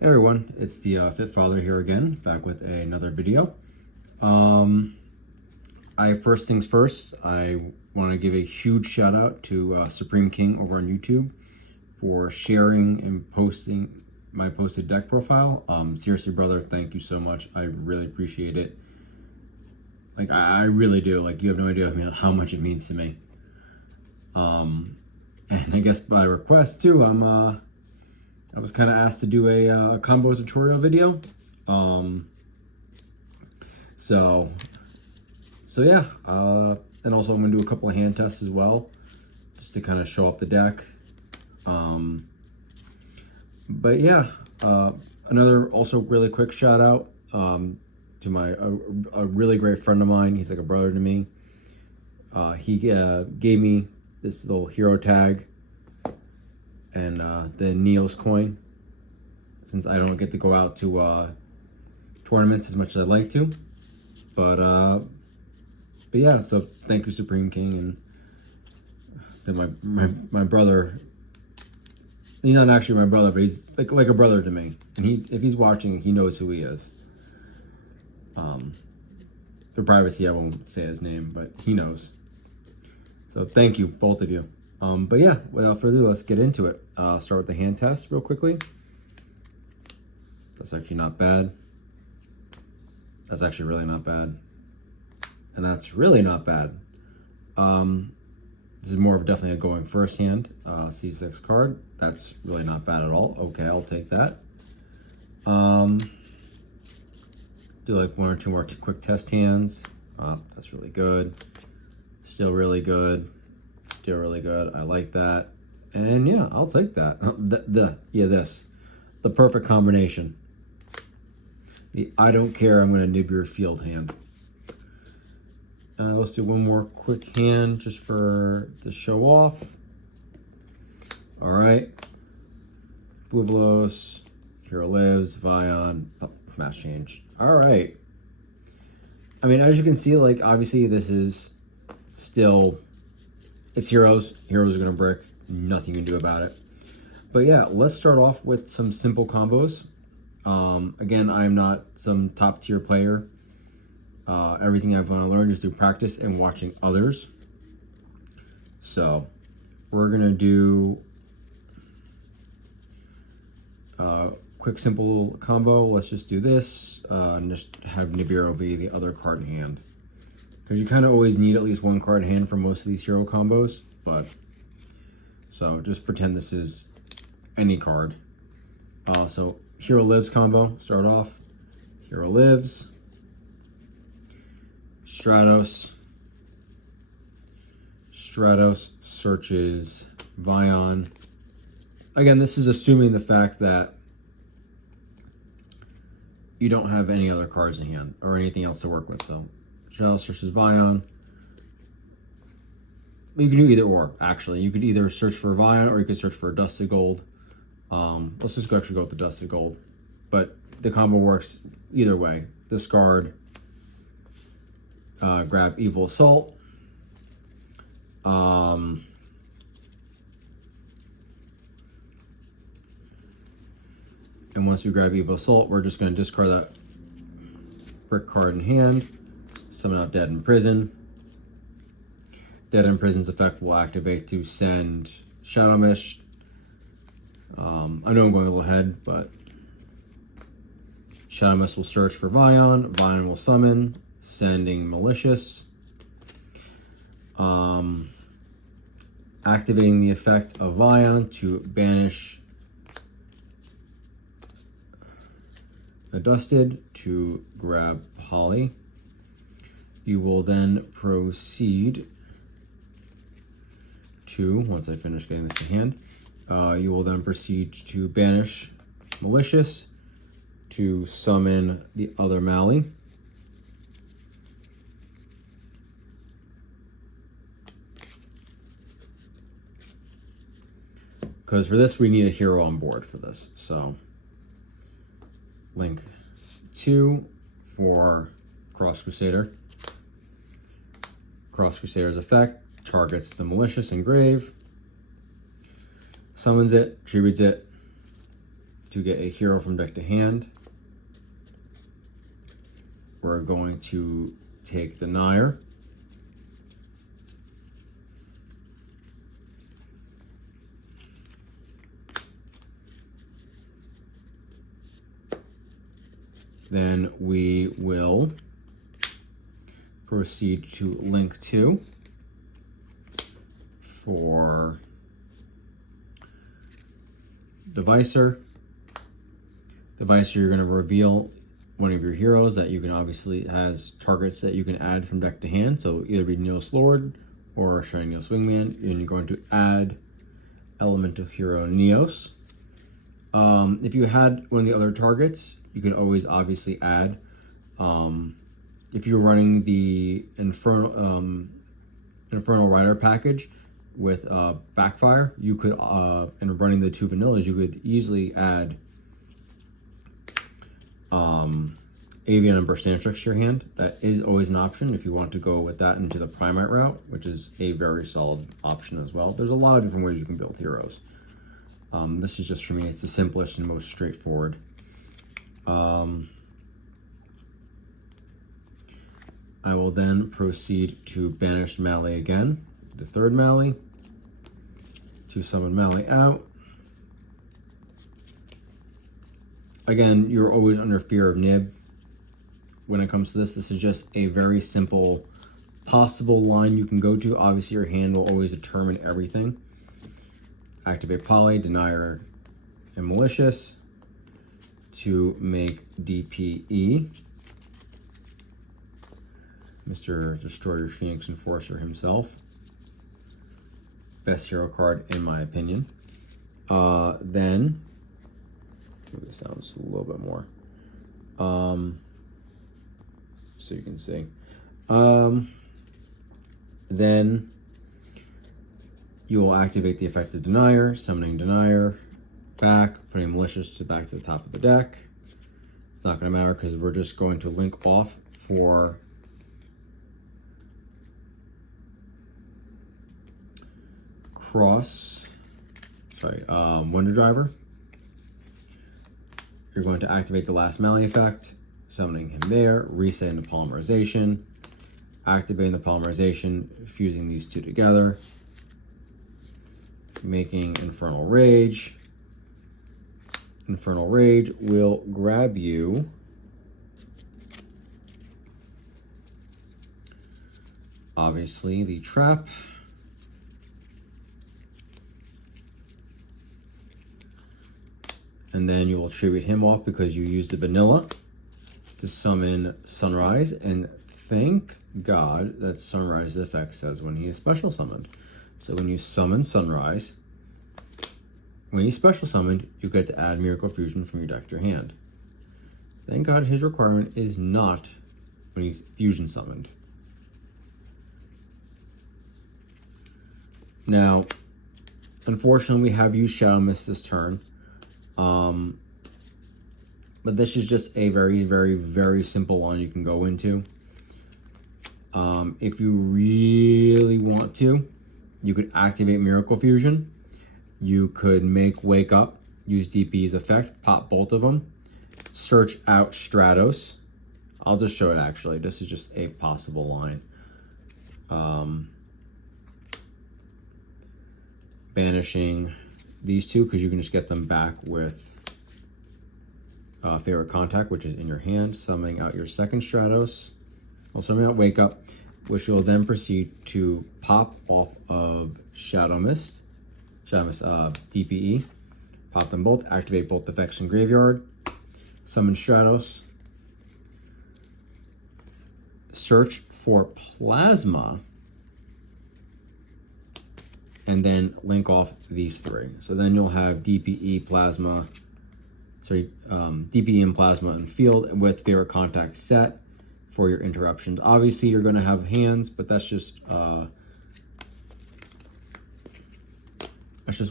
Hey everyone, it's the Fit Father here again, back with another video. Um, first things first, I want to give a huge shout out to Supreme King over on YouTube for sharing and posting my posted deck profile. Seriously, brother, thank you so much. I really appreciate it. Like I really do. Like you have no idea how much it means to me. And I guess by request too, I was kind of asked to do a combo tutorial video. Um, so, so yeah, and also I'm gonna do a couple of hand tests as well, just to kind of show off the deck. Um, but yeah, another also really quick shout out to a really great friend of mine. He's like a brother to me. He gave me this little hero tag and the Niels coin, since I don't get to go out to tournaments as much as I'd like to. But yeah, so thank you, Supreme King, and then my brother. He's not actually my brother, but he's like a brother to me. And if he's watching, he knows who he is. For privacy, I won't say his name, but he knows. So thank you, both of you. But yeah, without further ado, let's get into it. Start with the hand test real quickly. That's actually not bad. That's actually really not bad. And that's really not bad. This is more of definitely a going first hand. C6 card. That's really not bad at all. Okay, I'll take that. Do like one or two more quick test hands. That's really good. Still really good. Still really good. I like that. And yeah, I'll take that. This. The perfect combination. The I don't care, I'm going to nib your field hand. Let's do one more quick hand just for to show off. All right. Fluvelos, Hero Lives, Vion, Mass Change. All right. I mean, as you can see, like, obviously this is still, it's Heroes. Heroes are going to brick. Nothing you can do about it. But yeah, let's start off with some simple combos. Again, I'm not some top tier player. Everything I've learned is through practice and watching others. So we're gonna do a quick simple combo. Let's just do this and just have Nibiru be the other card in hand, because you kind of always need at least one card in hand for most of these hero combos. But so just pretend this is any card. So Hero Lives combo, start off. Hero Lives, Stratos searches Vion. Again, this is assuming the fact that you don't have any other cards in hand or anything else to work with. So Stratos searches Vion. You can do either or, actually. You could either search for Vion or you could search for Dusted Gold. Let's just actually go with the Dusted Gold. But the combo works either way. Discard, grab Evil Assault. And once we grab Evil Assault, we're just going to discard that brick card in hand, summon out Dead in Prison. Dead in Prison's effect will activate to send Shadow Mist. I know I'm going a little ahead, but Shadow Mist will search for Vion. Vion will summon, sending Malicious. Activating the effect of Vion to banish Adusted to grab Holly. You will then proceed to, once I finish getting this in hand, you will then proceed to banish Malicious to summon the other Mally. Because for this, we need a hero on board for this. So, link 2 for Cross Crusader. Cross Crusader's effect targets the Malicious Engrave, summons it, tributes it, to get a hero from deck to hand, we're going to take Denier. Then we will proceed to link 2 for Devicer. Devicer, you're going to reveal one of your heroes that you can obviously has targets that you can add from deck to hand. So either be Neos Lord or Shiny Neos Wingman, and you're going to add elemental hero Neos. If you had one of the other targets, you could always obviously add. If you're running the Infernal Rider package with Backfire, you could, and running the 2 vanillas, you could easily add Avian and Burstantrix to your hand. That is always an option if you want to go with that into the Primite route, which is a very solid option as well. There's a lot of different ways you can build heroes. This is just, for me, it's the simplest and most straightforward. I will then proceed to banish Mally again, the 3rd Mally, to summon Mally out. Again, you're always under fear of Nib when it comes to this. This is just a very simple possible line you can go to. Obviously, your hand will always determine everything. Activate Poly, Denier, and Malicious to make DPE. Mr. Destroyer Phoenix Enforcer himself. Best hero card in my opinion. Then, move this down just a little bit more. So you can see. Then you will activate the effect of Denier, summoning Denier back, putting Malicious back to the top of the deck. It's not going to matter because we're just going to link off for Wonder Driver. You're going to activate the last Mally effect, summoning him there, resetting the polymerization, activating the polymerization, fusing these 2 together, making Infernal Rage. Infernal Rage will grab you obviously the trap, and then you will tribute him off because you used the vanilla to summon Sunrise, and thank God that Sunrise effect says when he is special summoned. So when you summon Sunrise, when he's special summoned, you get to add Miracle Fusion from your deck to your hand. Thank God his requirement is not when he's fusion summoned. Now, unfortunately, we have used Shadow Mist this turn. But this is just a very, very, very simple one you can go into. If you really want to, you could activate Miracle Fusion. You could make Wake Up, use DP's effect, pop both of them, search out Stratos. I'll just show it actually. This is just a possible line. Banishing these 2 because you can just get them back with Favorite Contact, which is in your hand, summoning out your 2nd Stratos. Well, summoning out Wake Up, which you'll then proceed to pop off of Shadow Mist, DPE, pop them both, activate both effects in Graveyard, summon Stratos, search for Plasma, and then link off these 3. So then you'll have DPE, Plasma, DPE and Plasma and Field with Favorite Contact set for your interruptions. Obviously, you're going to have hands, but that's just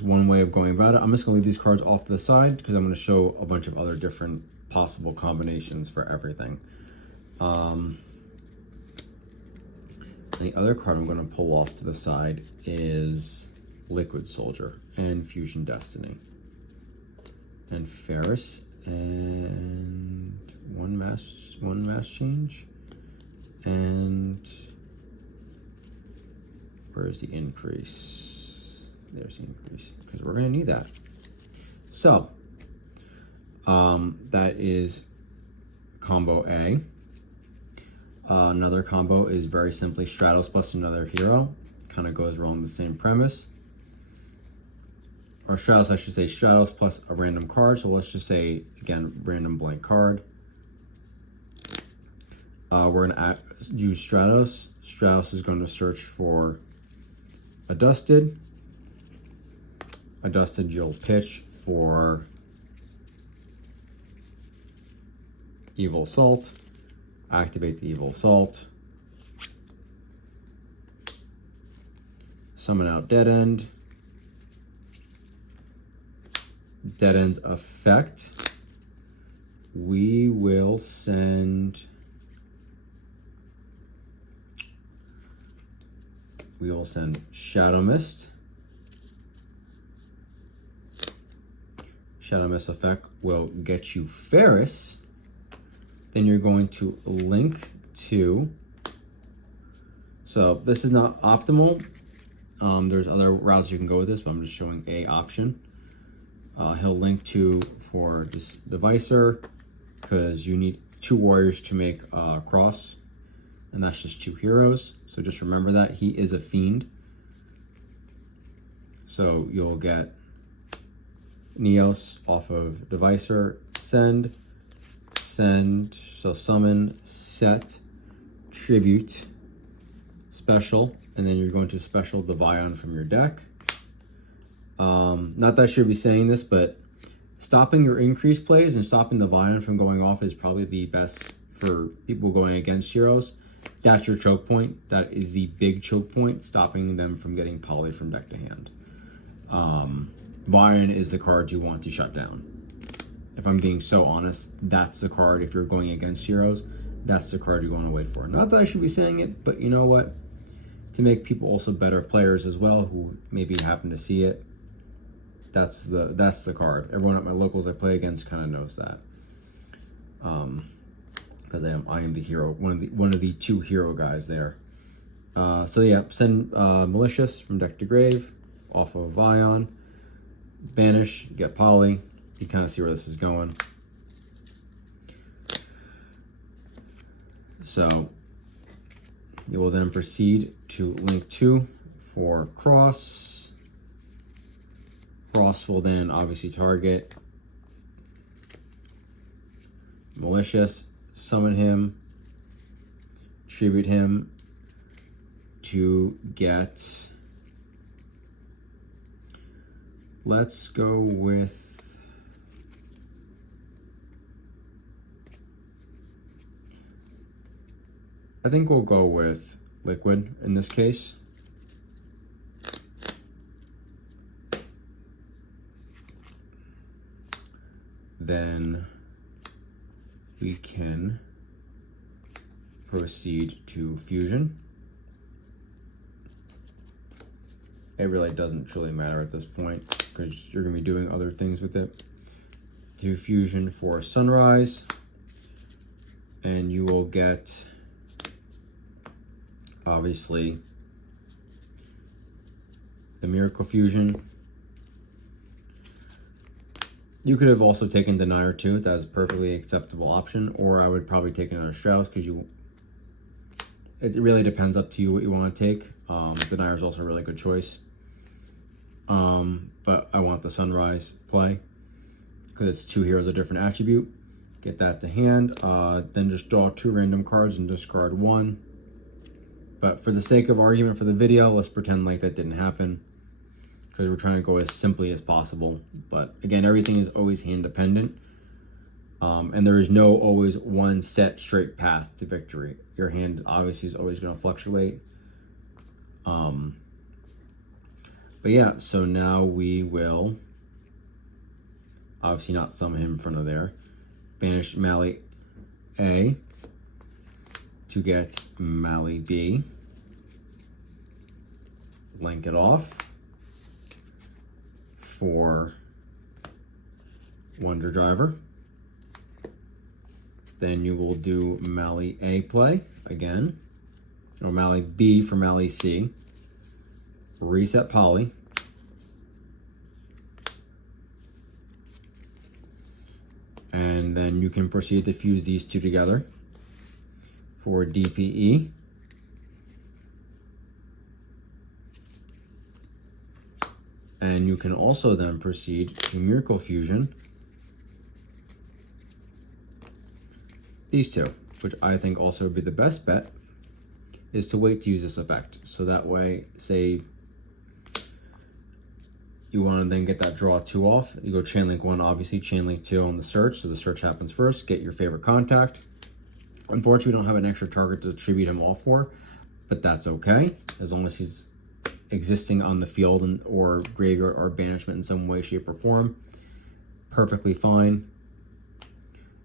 one way of going about it. I'm just going to leave these cards off to the side because I'm going to show a bunch of other different possible combinations for everything. The other card I'm going to pull off to the side is Liquid Soldier and Fusion Destiny. and Ferris, and one mass change, and where's the increase? There's the increase, because we're gonna need that. So that is combo A. Another combo is very simply Stratos plus another hero. Kind of goes along the same premise. Or Stratos, I should say Stratos plus a random card. So let's just say, again, random blank card. We're gonna use Stratos. Stratos is going to search for a Dusted. A Dusted you'll pitch for Evil Assault. Activate the Evil Assault. Summon out Dead End. Dead End's effect. We will send Shadow Mist. Shadow Mist effect will get you Ferris. Then you're going to link to, so this is not optimal. There's other routes you can go with this, but I'm just showing a option. He'll link to for this Devicer, because you need 2 warriors to make cross, and that's just 2 heroes. So just remember that he is a fiend. So you'll get Neos off of Devicer, send, so summon, set, tribute, special, and then you're going to special the Vion from your deck. Not that I should be saying this, but stopping your increase plays and stopping the Vion from going off is probably the best for people going against heroes. That's your choke point. That is the big choke point, stopping them from getting poly from deck to hand. Vion is the card you want to shut down. If I'm being so honest, that's the card. If you're going against heroes, that's the card you want to wait for. Not that I should be saying it, but you know what? To make people also better players as well, who maybe happen to see it, that's the card. Everyone at my locals I play against kind of knows that, because I am the hero, one of the 2 hero guys there. So yeah, send Malicious from deck to grave off of Vion, banish, get poly. You kind of see where this is going. So you will then proceed to link 2 for cross. Cross will then obviously target Malicious, summon him, tribute him to get, let's go with, I think we'll go with Liquid in this case. Then we can proceed to Fusion. It really doesn't truly matter at this point, because you're going to be doing other things with it. Do Fusion for Sunrise, and you will get, obviously, the Miracle Fusion. You could have also taken Denier too. That is a perfectly acceptable option. Or I would probably take another Strauss, because it really depends up to you what you want to take. Denier is also a really good choice. But I want the Sunrise play, because it's 2 heroes of different attribute. Get that to hand. Then just draw 2 random cards and discard 1. But for the sake of argument for the video, let's pretend like that didn't happen, because we're trying to go as simply as possible. But again, everything is always hand dependent. And there is no always one set straight path to victory. Your hand obviously is always going to fluctuate. But yeah, so now we will obviously not summon him in front of there. Banish Mali A to get Mali B. Link it off for Wonder Driver. Then you will do Mali A play again, or Mali B for Mali C. Reset Poly. And then you can proceed to fuse these two together for DPE. And you can also then proceed to Miracle Fusion these two, which I think also would be the best bet, is to wait to use this effect. So that way, say you want to then get that draw 2 off, you go chain link 1, obviously chain link 2 on the search, so the search happens first, get your favorite contact. Unfortunately, we don't have an extra target to attribute him off for, but that's okay, as long as he's existing on the field and or graveyard or banishment in some way, shape, or form. Perfectly fine.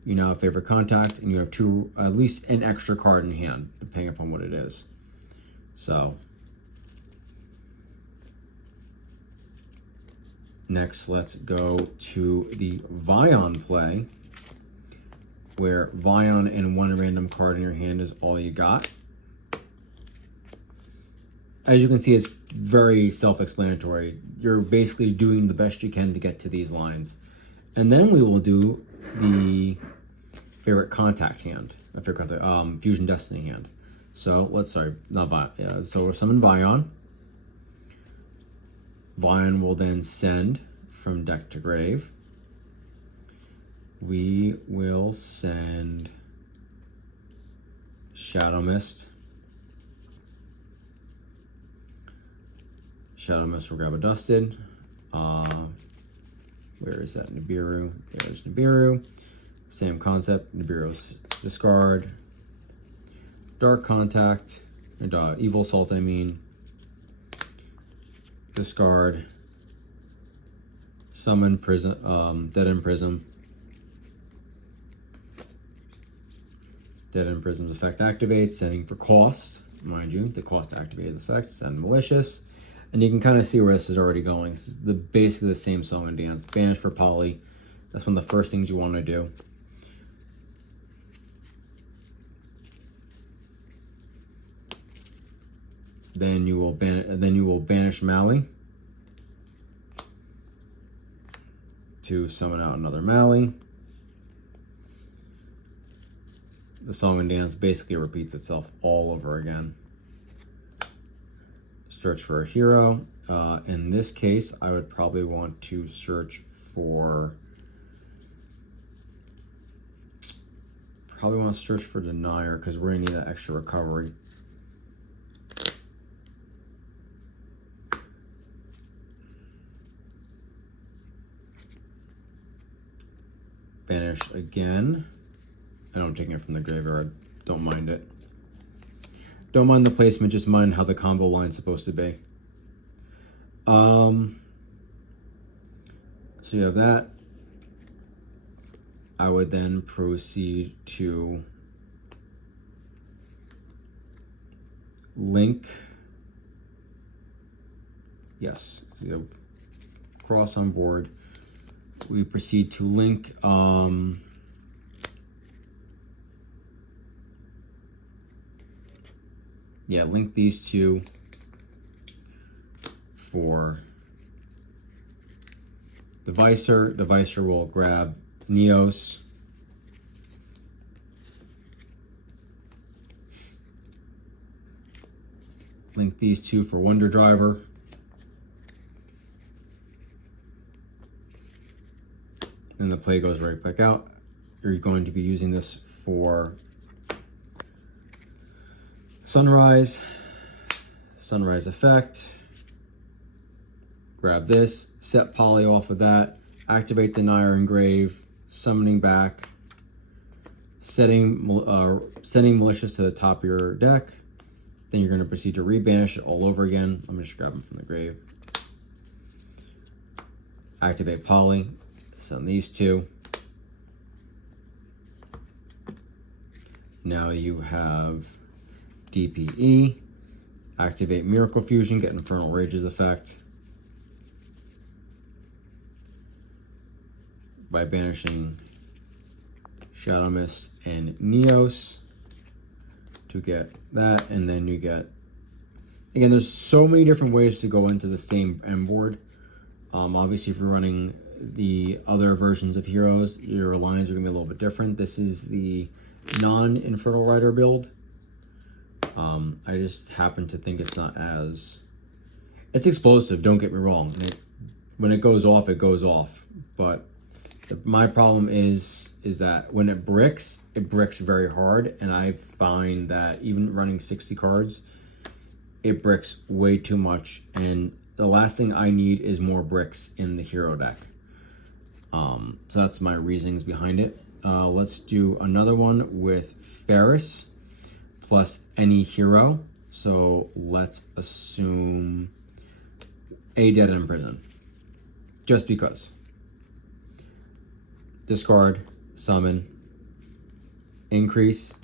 You now have favorite contact, and you have at least an extra card in hand, depending upon what it is. So next, let's go to the Vion play, where Vion and 1 random card in your hand is all you got. As you can see, it's very self-explanatory. You're basically doing the best you can to get to these lines. And then we will do the favorite contact hand, Fusion Destiny hand. So so we'll summon Vion. Vion will then send from deck to grave. We will send Shadow Mist. Shadow Mist will grab a Dusted. Where is that? Nibiru. There's Nibiru. Same concept. Nibiru's discard. Dark Contact. And Evil Assault, I mean. Discard. Summon Prism. Dead End Prism. Dead End Prism's effect activates, sending for cost. Mind you, the cost to activate his effect. Send Malicious. And you can kind of see where this is already going. This is basically the same song and dance. Banish for Poly. That's one of the first things you want to do. Then you will banish Mali to summon out another Mali. The song and dance basically repeats itself all over again. Search for a hero. In this case, I would probably want to search for... Denier, because we're going to need that extra recovery. Banish again. And I'm taking it from the graveyard. Don't mind it. Don't mind the placement, just mind how the combo line's supposed to be. So you have that. I would then proceed to link. Yes, we have Cross on board. We proceed to link link these two for the Visor. The Visor will grab Neos. Link these two for Wonder Driver. Then the play goes right back out. You're going to be using this for Sunrise effect. Grab this, set Poly off of that, activate Denier Engrave, summoning back, sending Malicious to the top of your deck. Then you're going to proceed to rebanish it all over again. Let me just grab them from the grave. Activate Poly, send these two. Now you have DPE, activate Miracle Fusion, get Infernal Rage's effect. by banishing Shadow Mist and Neos to get that, and then you get, again, there's so many different ways to go into the same end board. Obviously, if you're running the other versions of heroes, your lines are gonna be a little bit different. This is the non-Infernal Rider build. I just happen to think it's not as, it's explosive, don't get me wrong. When it goes off, it goes off. But my problem is that when it bricks very hard, and I find that even running 60 cards, it bricks way too much, and the last thing I need is more bricks in the hero deck. So that's my reasonings behind it. Let's do another one with Ferris plus any hero. So let's assume a Dead in Prison, just because. Discard, summon, increase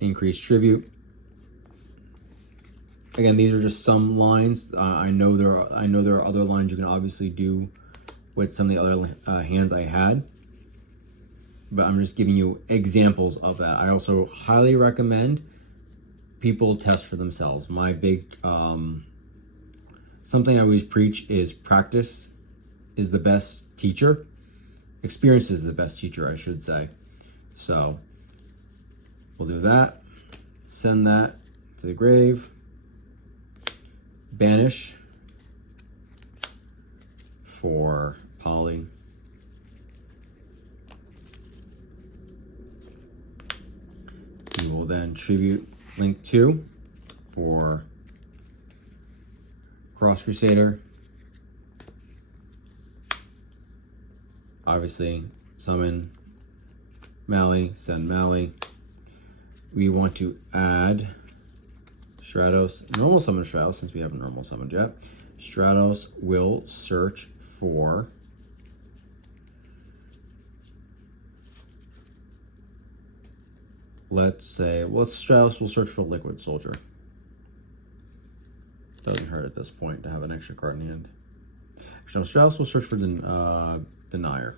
tribute. Again, these are just some lines. I know there are other lines you can obviously do with some of the other hands I had, but I'm just giving you examples of that. I also highly recommend people test for themselves. My big something I always preach is practice is the best teacher. Experience is the best teacher, I should say. So we'll do that. Send that to the grave. Banish for Polly. You will then tribute Link 2 for Cross Crusader. Obviously, summon Mally, send Mally. We want to add Stratos, normal summon Stratos, since we haven't normal summoned yet. Stratos will search for Stratos will search for Liquid Soldier. Doesn't hurt at this point to have an extra card in hand. Actually, no, Stratos will search for Denier.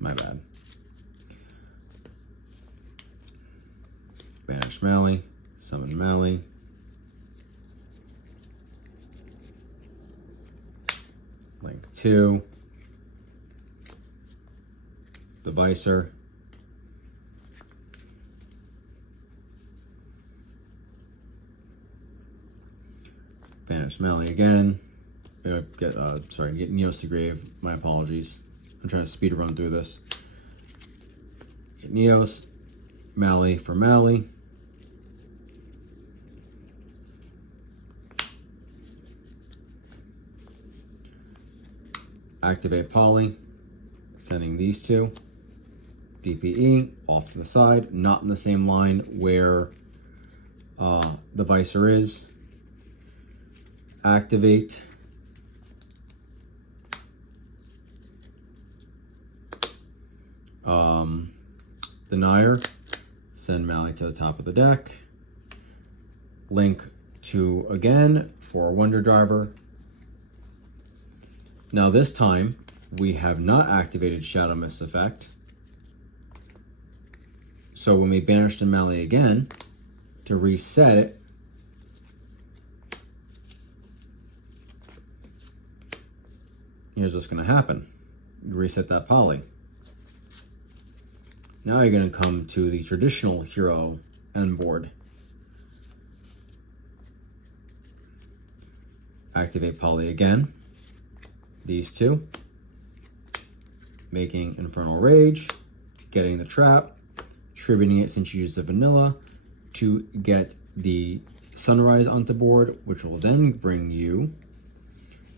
My bad. Banish Mally, summon Mally. Link 2. The Visor. Banish Mally again. Get Neos to grave. My apologies. I'm trying to speed run through this. Get Neos. Mally for Mally. Activate Polly. Sending these two. DPE off to the side. Not in the same line where the Visor is. Activate Denier. Send Mally to the top of the deck. Link 2 again for Wonder Driver. Now this time we have not activated Shadow Mist effect. So when we banish the Mally again to reset it, here's what's going to happen. You reset that Polly. Now you're going to come to the traditional hero end board. Activate Polly again. These two. Making Infernal Rage. Getting the trap. Tributing it since you used the vanilla to get the Sunrise onto board, which will then bring you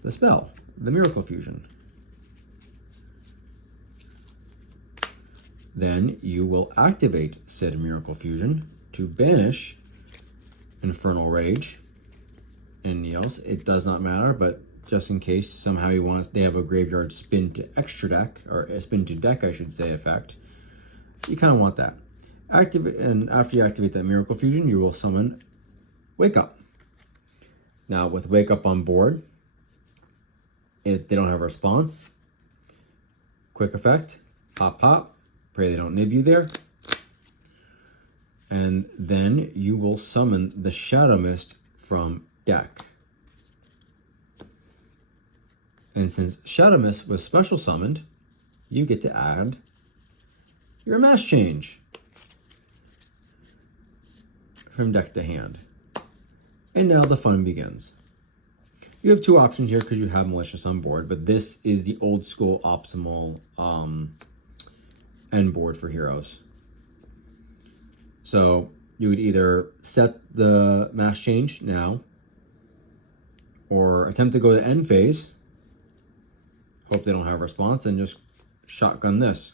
the spell, the Miracle Fusion. Then you will activate said Miracle Fusion to banish Infernal Rage and Neos. It does not matter, but just in case somehow you want, they have a graveyard spin to extra deck, or a spin to deck, I should say, effect. You kind of want that. Activate, and after you activate that Miracle Fusion, you will summon Wake Up. Now with Wake Up on board, if they don't have a response, quick effect, pop, pop, pray they don't nib you there. And then you will summon the Shadow Mist from deck. And since Shadow Mist was special summoned, you get to add your Mass Change from deck to hand. And now the fun begins. You have two options here because you have Malicious on board, but this is the old school optimal end board for heroes. So you would either set the Mass Change now, or attempt to go to end phase, hope they don't have a response, and just shotgun this.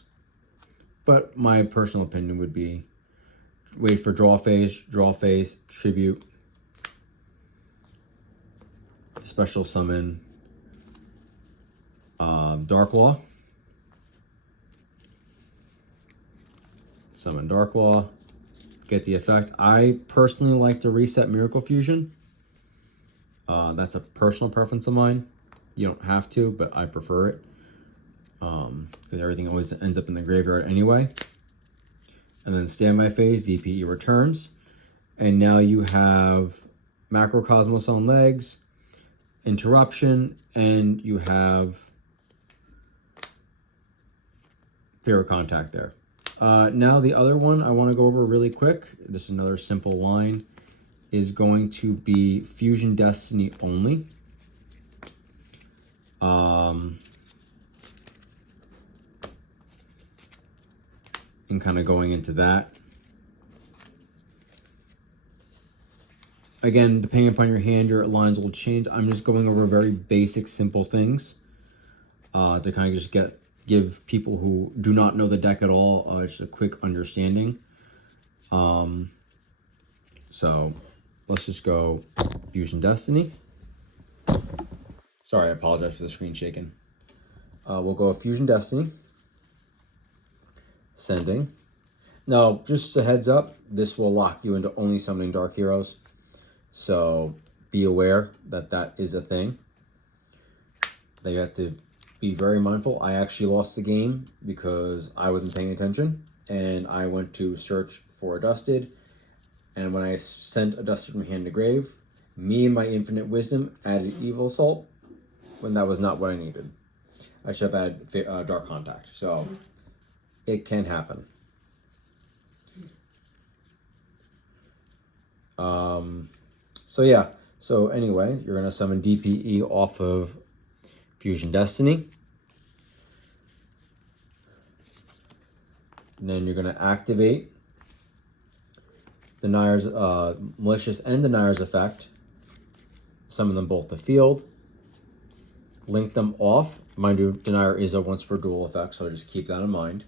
But my personal opinion would be wait for draw phase, tribute, special summon Darklaw, summon Darklaw, get the effect. I personally like to reset Miracle Fusion. That's a personal preference of mine. You don't have to, but I prefer it because everything always ends up in the graveyard anyway. And then standby phase, DPE returns. And now you have Macrocosmos on legs, interruption, and you have Fear of Contact there. Now the other one I want to go over really quick, this is another simple line, is going to be Fusion Destiny only. And kind of going into that. Again, depending upon your hand, your lines will change. I'm just going over very basic, simple things to kind of just give people who do not know the deck at all just a quick understanding. So let's just go Fusion Destiny. Sorry, I apologize for the screen shaking. We'll go Fusion Destiny. Sending. Now, just a heads up, this will lock you into only summoning Dark Heroes. So be aware that that is a thing. That you have to be very mindful. I actually lost the game because I wasn't paying attention. And I went to search for a Dusted. And when I sent a Dusted from hand to grave, me and my infinite wisdom added Evil Assault when that was not what I needed. I should have added Dark Contact. So it can happen. So yeah, so anyway, you're going to summon DPE off of Fusion Destiny. And then you're going to activate Denier's Malicious and Denier's effect. Summon them both to field. Link them off. Mind you, Denier is a once per duel effect, so just keep that in mind.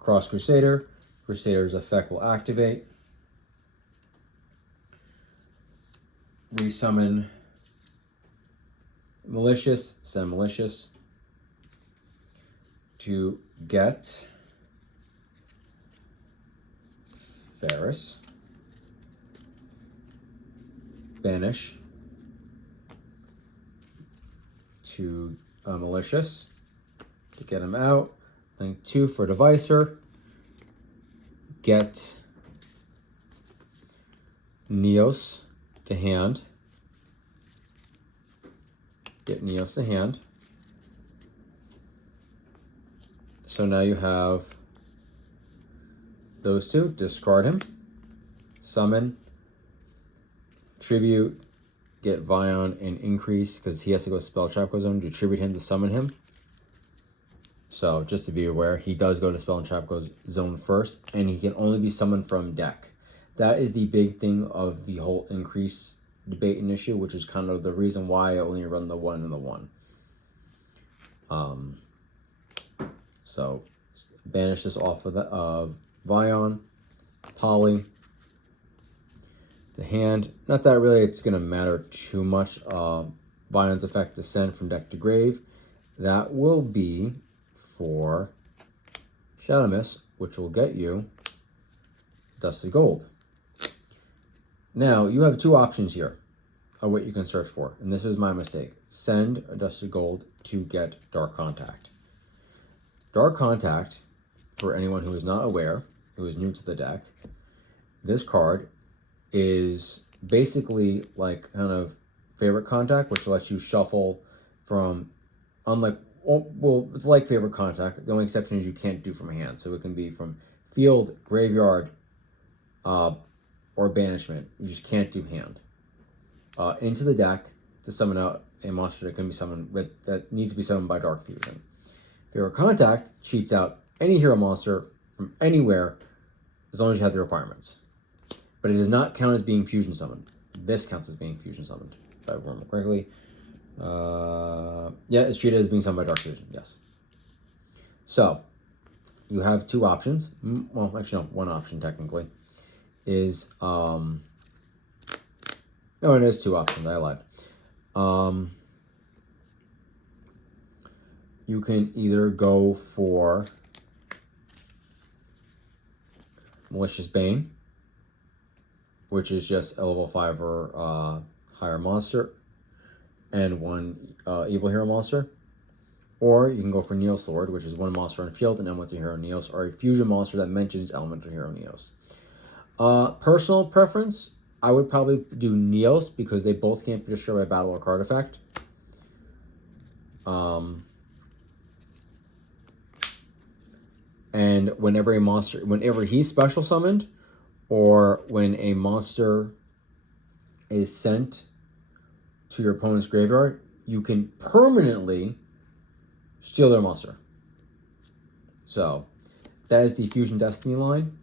Cross Crusader. Crusader's effect will activate. Resummon Malicious, send Malicious to get Ferris. Banish to Malicious to get him out. Link 2 for Devicer. Get Neos to hand. Get Neos to hand. So now you have those two. Discard him. Summon. Tribute. Get Vion and increase because he has to go Spell Trap Zone to tribute him to summon him. So just to be aware, he does go to Spell and Trap Zone first, and he can only be summoned from deck. That is the big thing of the whole increase debate and issue, which is kind of the reason why I only run the 1 and the 1. So banish this off of the Vion, Poly, the hand. Not that really it's going to matter too much. Vion's effect descend from deck to grave. That will be for Shadow Mist, which will get you Dusted Gold. Now, you have two options here. what you can search for. And this was my mistake. Send a Dusted Gold to get Dark Contact. Dark Contact, for anyone who is not aware, who is new to the deck, this card is basically like kind of Favorite Contact, which lets you shuffle from, unlike, well, it's like Favorite Contact. The only exception is you can't do from hand. So it can be from field, graveyard, or banishment. You just can't do hand. Into the deck to summon out a monster that can be summoned that needs to be summoned by Dark Fusion. Favorite Contact cheats out any hero monster from anywhere as long as you have the requirements. But it does not count as being fusion summoned. This counts as being fusion summoned, if I remember correctly. Yeah, it's treated as being summoned by Dark Fusion, yes. So, you have two options. Well, actually, no, one option technically. Is, no, it is two options, I lied. You can either go for Malicious Bane, which is just a level 5 or higher monster, and one evil hero monster. Or you can go for Neos Sword, which is one monster on field and elemental hero Neos, or a fusion monster that mentions elemental hero Neos. Personal preference, I would probably do Neos because they both can't be destroyed by battle or card effect. And whenever he's special summoned, or when a monster is sent to your opponent's graveyard, you can permanently steal their monster. So that is the Fusion Destiny line.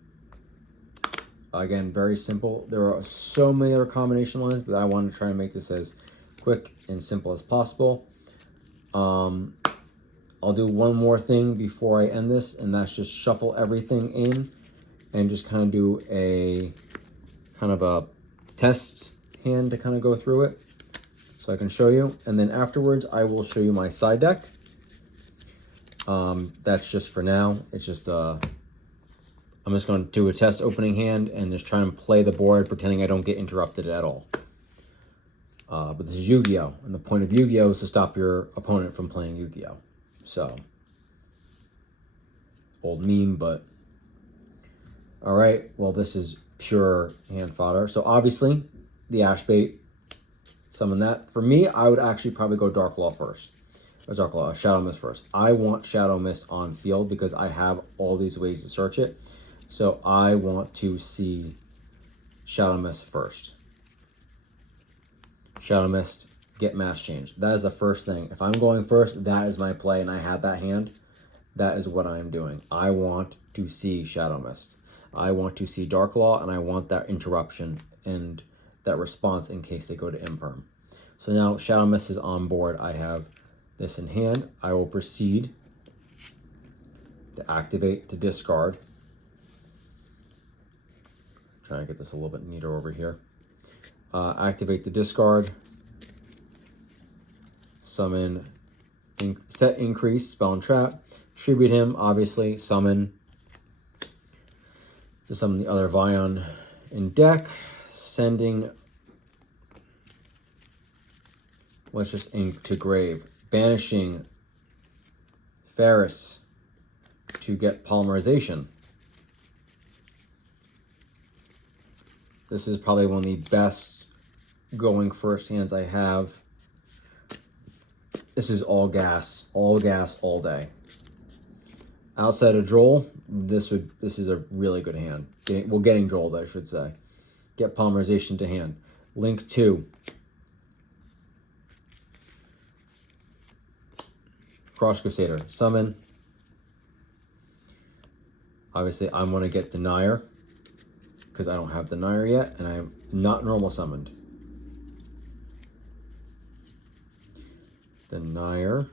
Again, very simple. There are so many other combination lines, but I want to try and make this as quick and simple as possible. I'll do one more thing before I end this, and that's just shuffle everything in and just kind of do a kind of a test hand to kind of go through it so I can show you. And then afterwards, I will show you my side deck. That's just for now. It's just, I'm just going to do a test opening hand and just try and play the board, pretending I don't get interrupted at all. But this is Yu-Gi-Oh! And the point of Yu-Gi-Oh! Is to stop your opponent from playing Yu-Gi-Oh! So, old meme, but all right. Well, this is pure hand fodder. So obviously, the Ash Bait, summon that. For me, I would actually probably go Dark Claw first. Or Dark Claw, Shadow Mist first. I want Shadow Mist on field because I have all these ways to search it. So I want to see Shadow Mist first. Shadow Mist, get Mass Change. That is the first thing. If I'm going first, that is my play, and I have that hand. That is what I am doing. I want to see Shadow Mist. I want to see Dark Law, and I want that interruption and that response in case they go to Imperm. So now Shadow Mist is on board. I have this in hand. I will proceed to activate, to discard. Trying to get this a little bit neater over here. Activate the discard. Summon, set increase, spell and trap. Tribute him, obviously. Summon. To summon the other Vion in deck. Sending. Let's just ink to grave. Banishing Ferris to get polymerization. This is probably one of the best going first hands I have. This is all gas all day. Outside of Droll, this is a really good hand. Getting Drolled, I should say. Get polymerization to hand. Link 2. Cross Crusader. Summon. Obviously, I want to get Denier because I don't have Denier yet, and I'm not normal summoned. Denier.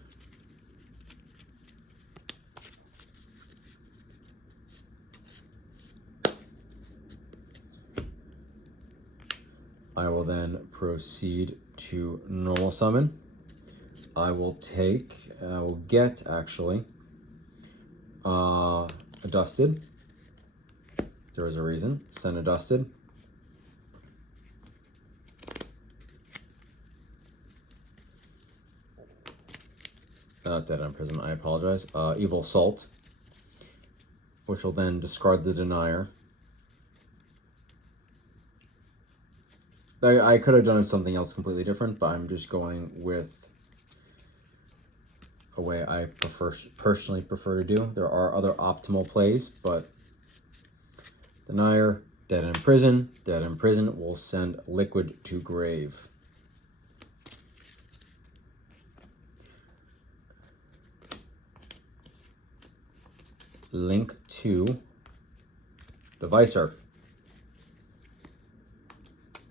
I will then proceed to normal summon. I will get actually a Dusted. There is a reason. Send a Dusted. not Dead End Prison, I apologize, Evil Assault, which will then discard the Denier. I could have done something else completely different, but I'm just going with a way I personally prefer to do. There are other optimal plays, but Denier, Dead End Prison. Dead End Prison will send Liquid to grave. Link to Devicer.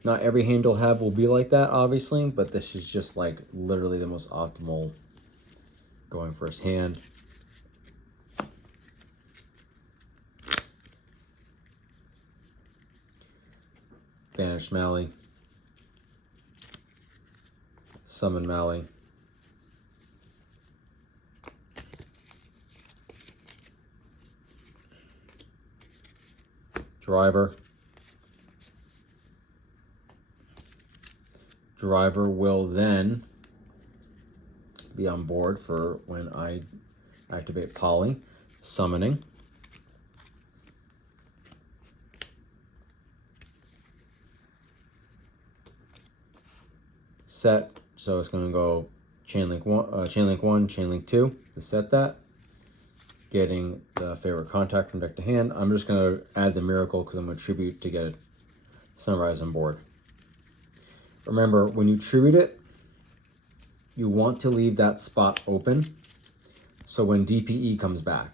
Not every hand you'll have will be like that, obviously, but this is just like literally the most optimal going first hand. Banish Mally. Summon Mally. Driver. Driver will then be on board for when I activate Poly. Summoning. Set. So it's going to go Chain Link 1, Chain Link 2 to set that. Getting the favorite contact from deck to hand. I'm just going to add the Miracle because I'm going to tribute to get Sunrise on board. Remember, when you tribute it, you want to leave that spot open so when DPE comes back.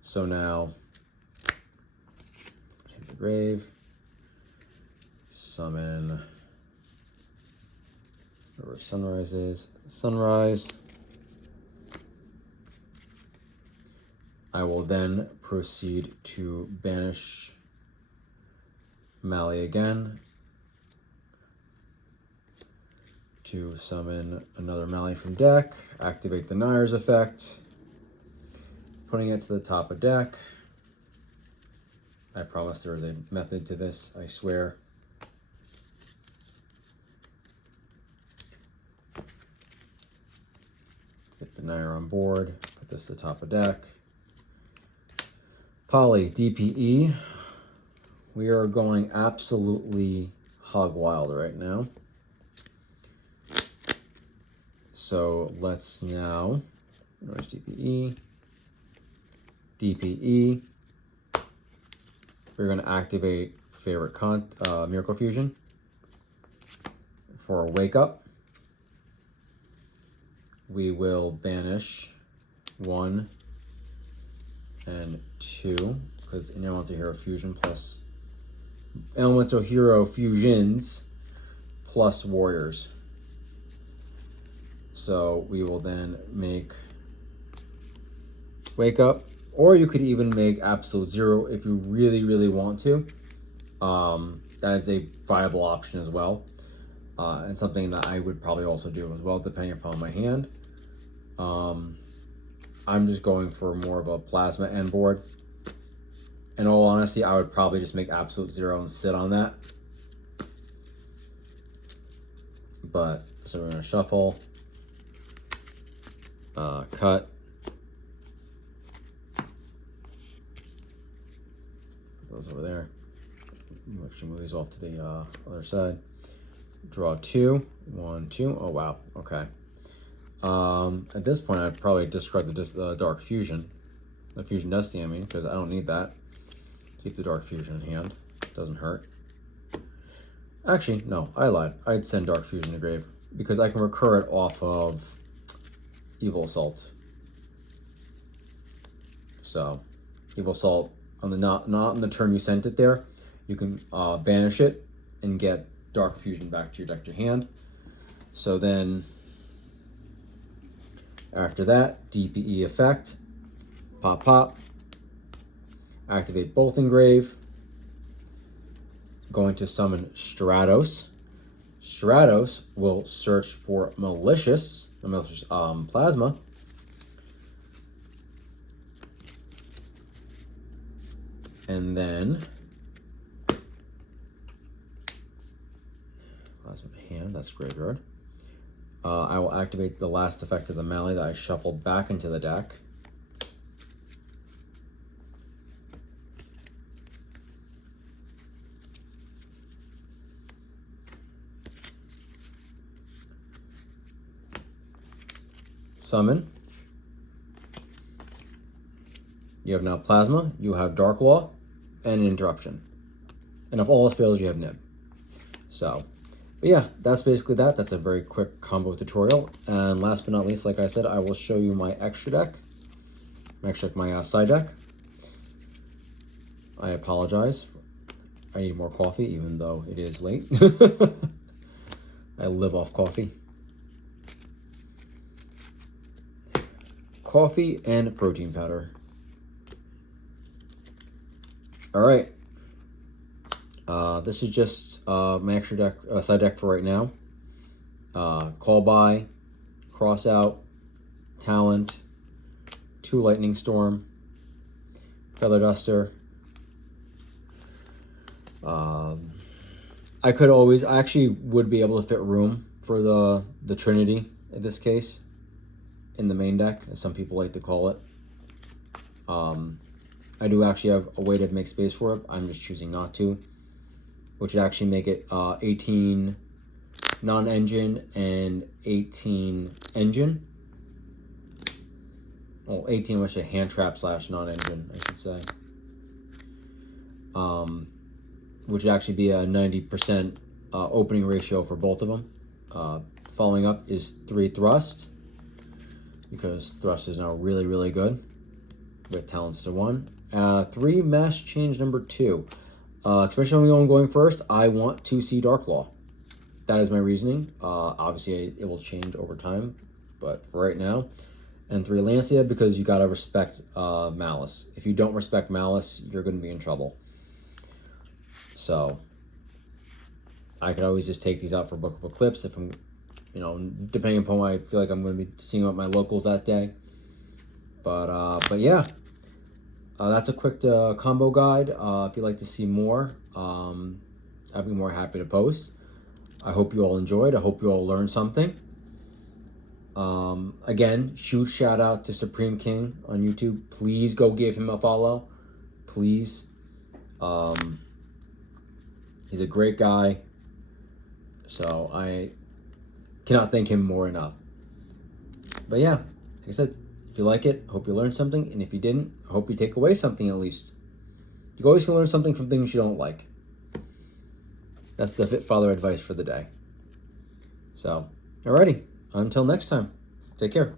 So now, hit the grave, summon wherever Sunrise is, Sunrise. I will then proceed to banish Mally again to summon another Mally from deck, activate the Nire's effect, putting it to the top of deck. I promise there is a method to this, I swear. Get the Nire on board, put this to the top of deck. Poly, DPE. We are going absolutely hog wild right now. So let's now, where's DPE? DPE. We're going to activate favorite Miracle Fusion for a Wake Up. We will banish 1 and 2 because Elemental Hero Fusion plus Elemental Hero Fusions plus Warriors. So we will then make Wake Up, or you could even make Absolute Zero if you really, really want to. That is a viable option as well. And something that I would probably also do as well, depending upon my hand. I'm just going for more of a Plasma end board. In all honesty, I would probably just make Absolute Zero and sit on that. But, so we're going to shuffle. Cut. Put those over there. Actually move these off to the other side. Draw 2. 1, 2. Oh, wow. Okay. At this point, I'd probably discard the Dark Fusion. The Fusion Destiny, I mean, because I don't need that. Keep the Dark Fusion in hand. Doesn't hurt. Actually, no, I lied. I'd send Dark Fusion to grave because I can recur it off of Evil Assault. So, Evil Assault on the not on the turn you sent it there, you can banish it and get Dark Fusion back to your deck to hand. So then, after that, DPE effect, pop pop, activate Bolt Engrave, going to summon Stratos. Stratos will search for Malicious Plasma, And then Plasma Hand, that's Graveyard. I will activate the last effect of the Mally that I shuffled back into the deck. Summon. You have now Plasma, you have Dark Law, and an Interruption. And if all else fails, you have Nib. So, but yeah, that's basically that. That's a very quick combo tutorial. And last but not least, like I said, I will show you my extra deck. My side deck. I apologize. I need more coffee, even though it is late. I live off coffee. Coffee and protein powder. All right. This is just my extra deck, side deck for right now. Call by, Cross Out, Talent, 2 Lightning Storm, Feather Duster. I actually would be able to fit room for the Trinity in this case, in the main deck, as some people like to call it. I do actually have a way to make space for it. I'm just choosing not to, which would actually make it 18 non-engine and 18 engine. Well, 18 was a hand trap / non-engine, I should say. Which would actually be a 90% opening ratio for both of them. Following up is 3 Thrust, because Thrust is now really, really good with Talents to 1. 3 Mass Change number 2. Especially when I'm going first, I want to see Dark Law. That is my reasoning. Obviously, it will change over time, but for right now. And 3 Lancia, because you gotta respect Malice. If you don't respect Malice, you're gonna be in trouble. So I could always just take these out for Book of Eclipse if I'm, depending upon what I feel like I'm going to be seeing at my locals that day. But yeah, that's a quick combo guide. If you'd like to see more, I'd be more happy to post. I hope you all enjoyed. I hope you all learned something. Again, huge shout out to Supreme King on YouTube. Please go give him a follow. Please. He's a great guy, so I cannot thank him more enough. But yeah, like I said, if you like it, I hope you learned something, and if you didn't, I hope you take away something at least. You always can learn something from things you don't like. That's the Fit Father advice for the day. So, alrighty, until next time, take care.